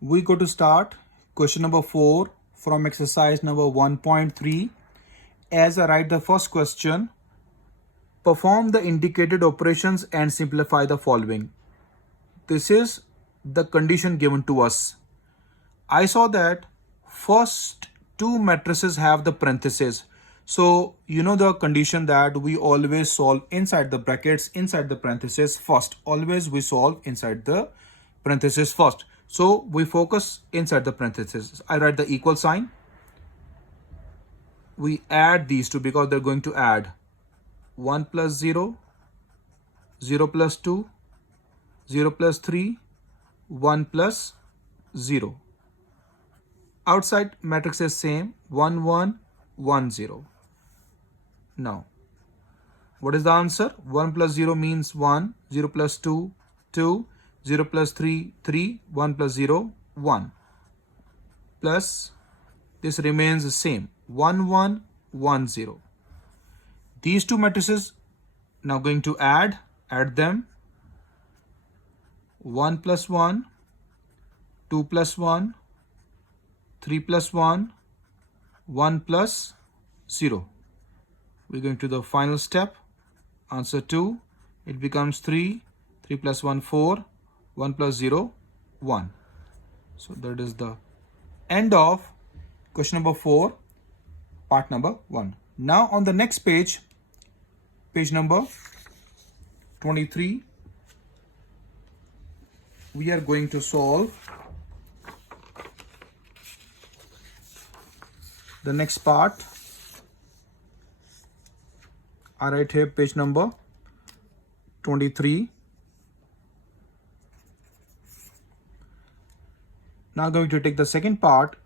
We go to start question number 4 from exercise number 1.3. As I write the first question, perform the indicated operations and simplify the following. This is the condition given to us. I saw that first two matrices have the parentheses. So you know the condition that we always solve inside the brackets, inside the parentheses first. Always we solve inside the parentheses first. So we focus inside the parentheses. I write the equal sign. We add these two because they're going to add 1 plus 0, 0 plus 2, 0 plus 3, 1 plus 0. Outside matrix is same 1 1 1 0. Now what is the answer? 1 plus 0 means 1, 0 plus 2 2, 0 plus 3 3, 1 plus 0 1, plus this remains the same 1 1 1 0. These two matrices now going to add them 1 plus 1, 2 plus 1, 3 plus 1, 1 plus 0. We're going to the final step. Answer 2. It becomes 3. 3 plus 1, 4. 1 plus 0, 1. So that is the end of question number 4, part number 1. Now on the next page, page number 23, we are going to solve the next part. I write here page number 23. Now going to take the second part.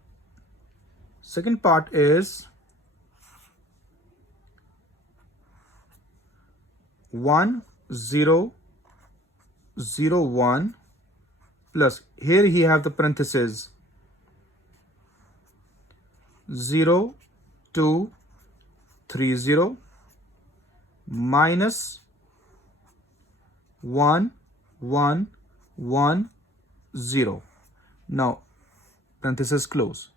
Second part is 1 0 0 1 plus, here he have the parentheses 0 2 3 0 minus 1 1 1 0. Now parenthesis close.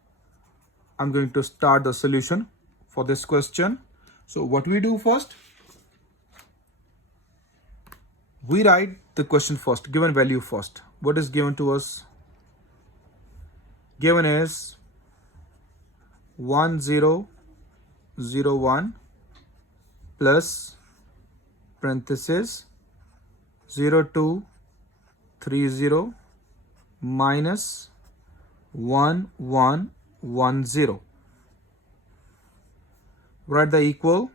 I'm going to start the solution for this question. So what we do first? We write the question first, given value first. What is given to us? Given is 1 0 0 1 plus parenthesis 0 2 3 0 minus 1 1 1 0. Write the equal.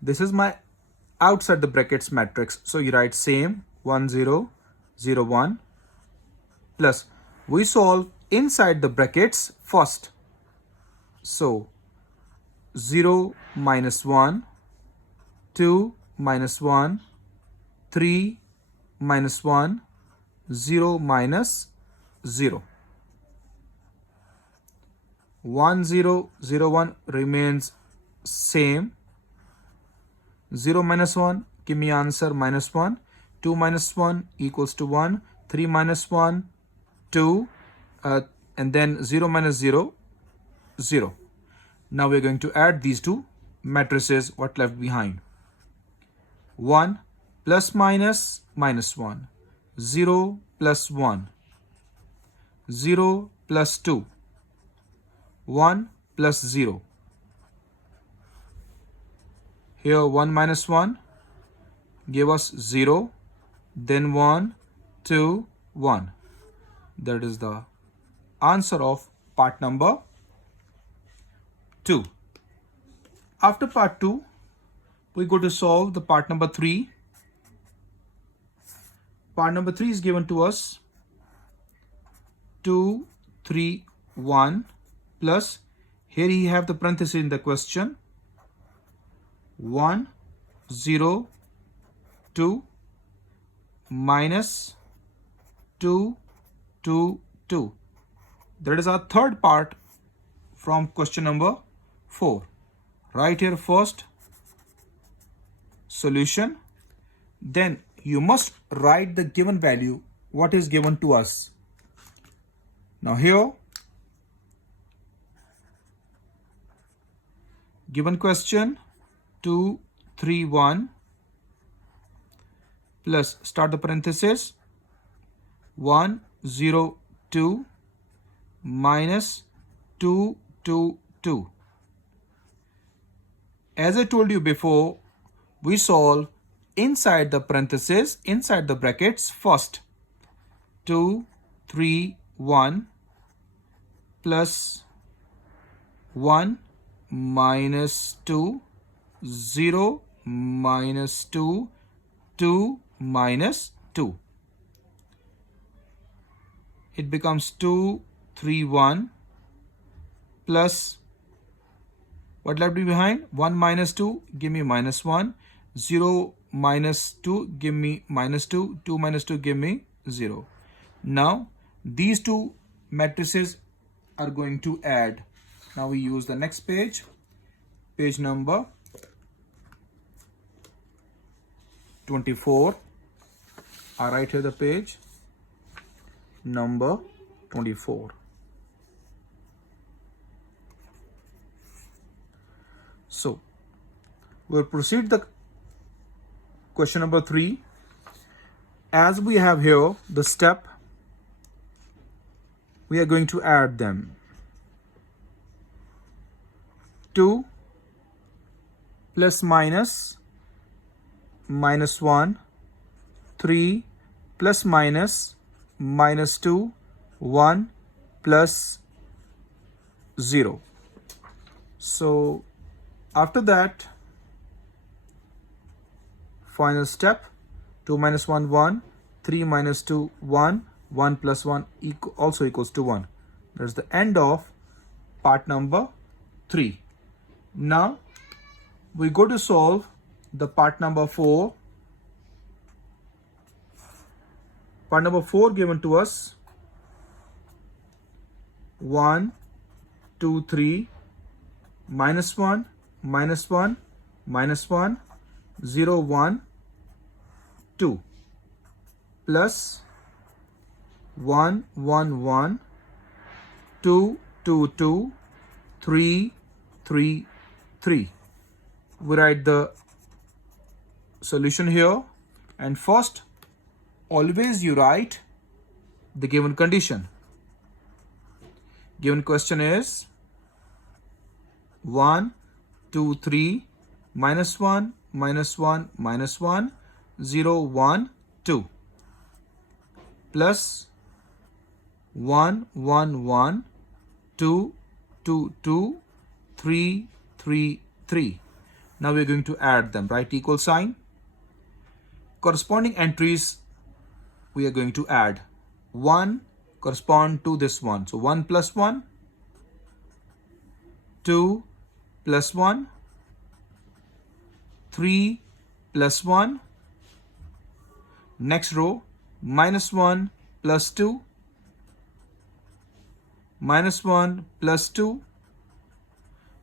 This is my outside the brackets matrix. So you write same 1 0 0 1 plus, we solve inside the brackets first. So 0 minus 1, 2 minus 1, 3 minus 1, 0 minus 0. 1 0 0 1 remains same. 0 minus 1, give me answer minus 1. 2 minus 1 equals to 1. 3 minus 1, 2. And then 0 minus 0, 0. Now we're going to add these two matrices, what left behind. 1 plus minus minus 1. 0 plus 1. 0 plus 2. 1 plus 0. Here 1 minus 1 give us 0, then 1, 2, 1. That is the answer of part number 2. After part 2, we go to solve the part number 3. Part number 3 is given to us 2 3 1 plus, here you have the parenthesis in the question 1 0 2 minus 2 2 2. That is our third part from question number 4. Right here first solution, then you must write the given value, what is given to us. Now here, given question 2, 3, 1 plus start the parenthesis 1, 0, 2 minus 2, 2, 2. As I told you before, we solve inside the parenthesis, inside the brackets first. 2, 3, 1 plus 1 minus 2, 0 minus 2, 2 minus 2. It becomes 2, 3, 1 plus what left behind? 1 minus 2, give me minus 1. 0 minus 2, give me minus 2. 2 minus 2, give me 0. Now, these two matrices are going to add. Now we use the next page, page number 24. I write here the page number 24. So, we'll proceed the question number 3. As we have here the step, we are going to add them. 2 plus minus minus 1, 3 plus minus minus 2, 1 plus 0. So, after that, final step, 2 minus 1, 1, 3 minus 2, 1, 1 plus 1 also equals to 1. That's the end of part number 3. Now, we go to solve the part number 4. Part number 4 given to us 1, 2, 3, minus 1, minus 1, minus 1, 0, 1, 2, plus 1, 1, 1, 2, 2, 2, 3, 3, 3. We write the solution here, and first, always you write the given condition. Given question is 1, 2, 3, minus 1, minus 1, minus 1, 0, 1, 2, plus 1, 1, 1, 2, 2, 2, 3, 3, 3. Now we are going to add them. Write equal sign. Corresponding entries we are going to add. 1 correspond to this one. So 1 plus 1, 2 plus 1, 3 plus 1, next row, minus 1 plus 2, minus 1 plus 2,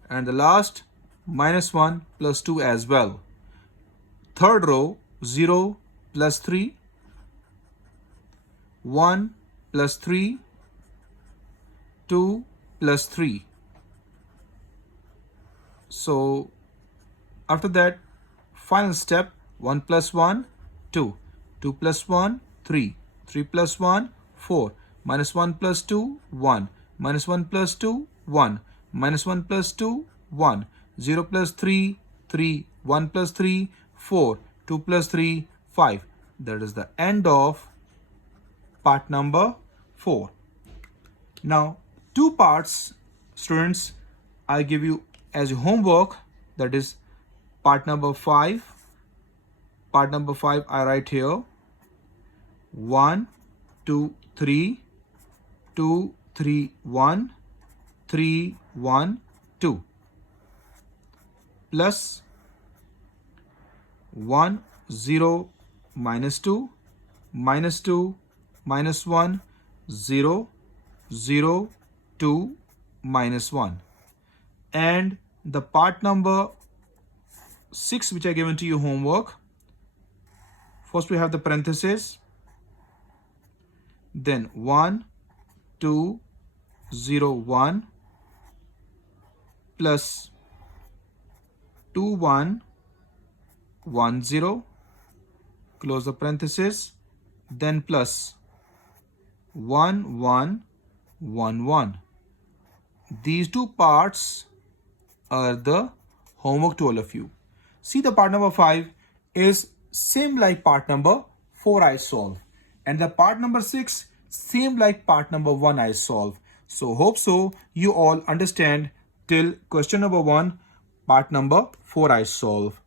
and the last, minus 1 plus 2 as well. Third row, 0 plus 3, 1 plus 3, 2 plus 3. So, after that, final step, 1 plus 1, 2, 2 plus 1, 3, 3 plus 1, 4, minus 1 plus 2, 1, minus 1 plus 2, 1, minus 1 plus 2, 1, 0 plus 3, 3, 1 plus 3, 4, 2 plus 3, 5. That is the end of part number 4. Now, 2 parts, students, I give you as homework, that is part number 5. Part number 5 I write here 1, 2, 3, 2, 3, 1, 3, 1, 2, plus 1, 0, minus 2, minus 2, minus 1, 0, 0, 2, minus 1. And the part number 6 which I given to you homework. First we have the parenthesis, then 1, 2, 0, 1 plus 2, 1, 1, 0, close the parenthesis, then plus 1, 1, 1, 1. These two parts are the homework to all of you. See, the part number 5 is same like part number 4 I solve, and the part number 6 same like part number 1 I solve. So hope so you all understand till question number 1, part number 4 I solve.